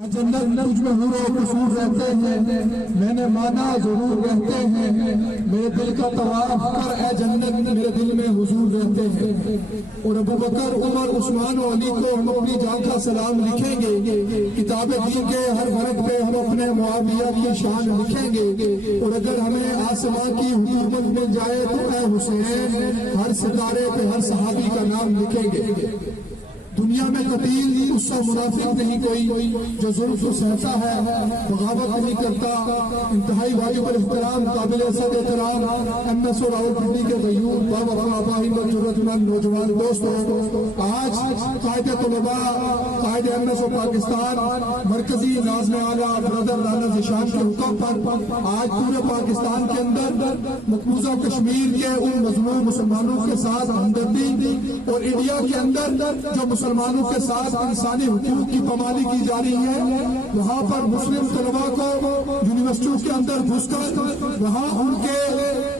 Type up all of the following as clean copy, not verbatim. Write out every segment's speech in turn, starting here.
جنت تجھ میں حور و قصور رہتے ہیں، میں نے مانا ضرور رہتے ہیں، میرے دل کا طواف کر اے جنت، میرے دل میں حضور رہتے ہیں۔ اور ابو بکر، عمر، عثمان و علی کو ہم اپنی جان کا سلام لکھیں گے، کتاب دین کے ہر ورق پہ ہم اپنے معاویہ کی شان لکھیں گے، اور اگر ہمیں آسمان کی حکومت مل جائے تو اے حسین، ہر ستارے پہ ہر صحابی کا نام لکھیں گے۔ دنیا میں قتیل اس سے منافق نہیں کوئی جو ظلم کو سہتا ہے، بغاوت نہیں کرتا، انتہائی واجب الاحترام، قابل عزت احترام ایم ایس راولپنڈی کے غیور باوفا اباہیم و جرأت مند نوجوان دوستوں، آج قائد طلباء، قائد ایم ایس پاکستان، مرکزی ناظم اعلیٰ برادر رانا ذیشان کے حکم پر آج پورے پاکستان کے اندر مقبوضہ کشمیر کے ان مظلوم مسلمانوں کے ساتھ ہمدردی، اور انڈیا کے اندر جو مسلمانوں کے ساتھ انسانی حقوق کی پامالی کی جا رہی ہے، وہاں پر مسلم طلباء کو یونیورسٹیوں کے اندر گھس کر، وہاں ان کے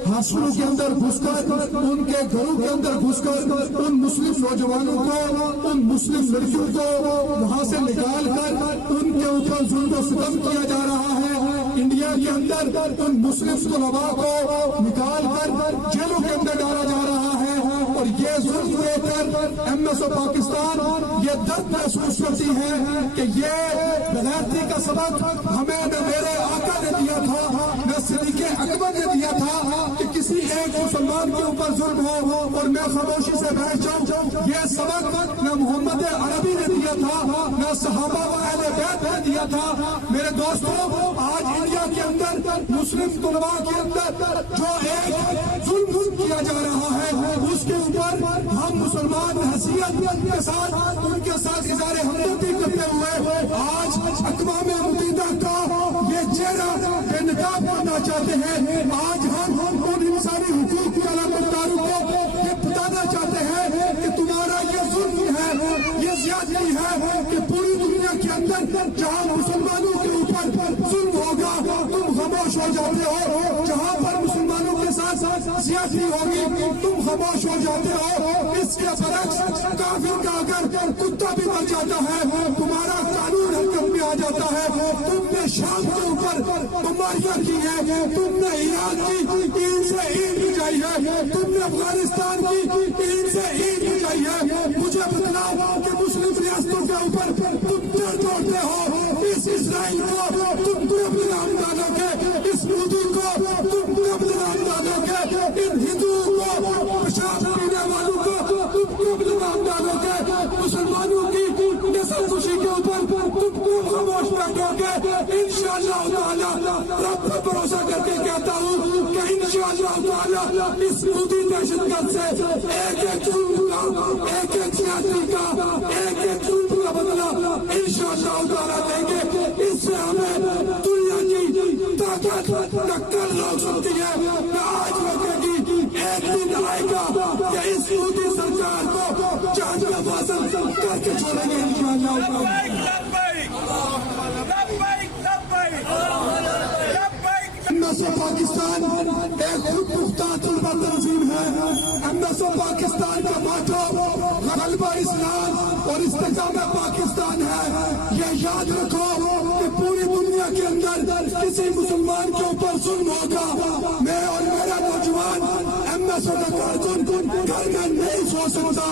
ہاسٹلوں کے اندر گھس کر، ان کے گھروں کے اندر گھس کر، ان مسلم نوجوانوں کو، ان مسلم لڑکیوں کو وہاں سے نکال کر ان کے اوپر ظلم و ستم کیا جا رہا ہے۔ انڈیا کے اندر ان مسلم طلباء کو نکال کر جیلوں کے اندر ڈالا جا رہا ہے، اور یہ ظلم دے کر ایم ایس پاکستان یہ درد محسوس کرتی ہے کہ یہ بغیرتی کا سبق ہمیں نہ میرے آقا نے دیا تھا، نہ صدیق اکبر نے دیا تھا کہ کسی ایک مسلمان کے اوپر ظلم ہو اور میں خاموشی سے بیٹھ جاؤں۔ یہ سبق نہ محمد عربی نے دیا تھا، نہ صحابہ و اہل بیت نے دیا تھا۔ میرے دوستوں، آج انڈیا کے اندر مسلم طلباء کے اندر جو ایک ظلم کیا جا رہا ہے، اس کے اوپر ہم مسلمان حیثیت کے ساتھ ان کے ساتھ اظہار ہمدردی کرتے ہوئے آج اقوام متحدہ کا یہ چہرہ بے نقاب کرنا چاہتے ہیں۔ آج ہم ان انسانی حقوق کے علامتداروں کو یہ بتانا چاہتے ہیں کہ تمہارا یہ ظلم ہے، یہ زیادتی ہے کہ پوری دنیا کے اندر جہاں مسلمانوں کے اوپر ظلم ہوگا تم خاموش ہو جاتے ہو، جہاں پر مسلمانوں کے ساتھ زیادتی ہوگی تم خاموش ہو جاتے ہو۔ اس کے برعکس کافر کا اگر کتا بھی مر جاتا ہے تمہارا قانون حکم میں آ جاتا ہے۔ تم نے شام کے اوپر بمباریاں کی ہے، تم نے ایران کی اینٹ سے اینٹ بجائی ہے، تم نے افغانستان کی اینٹ سے اینٹ بجائی ہے۔ مجھے بتلاؤ کہ مسلم ریاستوں کے اوپر تم ڈر توڑتے ہو، اس اسرائیل کو تم کب نام ڈالو گے، اس مودی کو تم کب نام ڈالو گے، ان ہندوؤں کو، پیشاب پینے والوں کو تم کب نام ڈالو گے، مسلمانوں کی نسل کشی کے اوپر تم کب خاموش بیٹھو گے؟ انشاءاللہ تعالی رب پر بھروسہ کر کے کہتا ہوں کہ انشاءاللہ تعالی اس مودی دہشت گرد سے ایک ایک ظلم کا، ایک ایک سیاسی کا، ایک ایک ظلم کا بدلہ انشاءاللہ تعالی دیں گے۔ اس سے ہمیں دنیا کی طاقت ٹکر روک سکتی ہے، نہ آج روکے گی۔ ایک دن آئے گا کہ اس مودی سرکار کو جان کا فاصل کر کے چھوڑیں گے انشاءاللہ۔ ایم ایس پاکستان ایک خود مختار طلبہ تنظیم ہے۔ ایم ایس پاکستان کا ماٹو غلبہ اسلام اور استحکام پاکستان ہے۔ یہ یاد رکھو کہ پوری دنیا کے اندر کسی مسلمان کے اوپر ظلم ہوگا، میں اور میرا نوجوان ایم ایس کا کارکن گھر میں نہیں سو سکتا،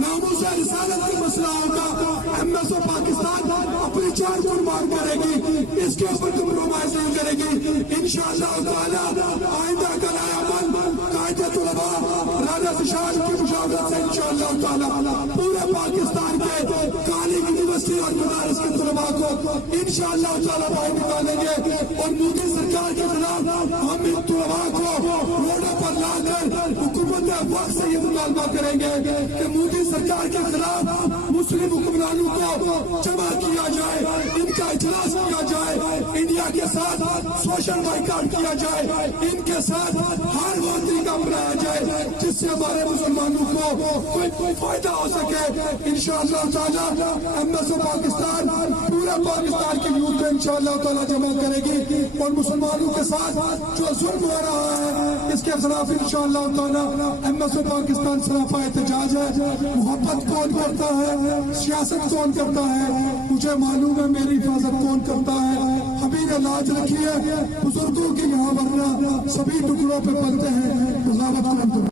ناموس رسالت کا مسئلہ ہوگا، ایم ایس پاکستان اپنی جان قربان کرے گی، اس کے اوپر کمپرومائز نہیں کرے گی انشاءاللہ تعالی۔ آئندہ کا عمل قائد طلباء رانا ذیشان کی مشاورت سے انشاءاللہ تعالی پورے پاکستان کے کالج یونیورسٹی اور مدارس کے طلباء کو انشاءاللہ تعالی باہر نکالیں گے، اور مودی سرکار کے خلاف ہم ان طلباء کو روڈوں پر لا کر حکومت وقت سے یہ مطالبہ کریں گے کہ مودی سرکار کے خلاف مسلم حکمرانوں کو جمع کیا جائے، ان کا اجلاس کیا جائے، انڈیا کے ساتھ سوشل بائیکاٹ کیا جائے، ان کے ساتھ ہر وہ طریقہ اپنایا جائے جس سے ہمارے مسلمانوں کو کوئی فائدہ ہو سکے۔ انشاءاللہ تعالی ایم ایس پاکستان پورے پاکستان کی یوتھ کو انشاءاللہ تعالی جمع کرے گی، اور مسلمانوں کے ساتھ جو ظلم ہو رہا ہے اس کے خلاف انشاءاللہ تعالی ایم ایس پاکستان سراپا احتجاج ہے۔ محبت کون کرتا ہے، سیاست کون کرتا ہے؟ مجھے معلوم ہے میری حفاظت کون کرتا ہے. ابھی نے لاج رکھی ہے بزرگوں کی یہاں ورنہ سبھی ٹکڑوں پہ پلتے ہیں. بغاوت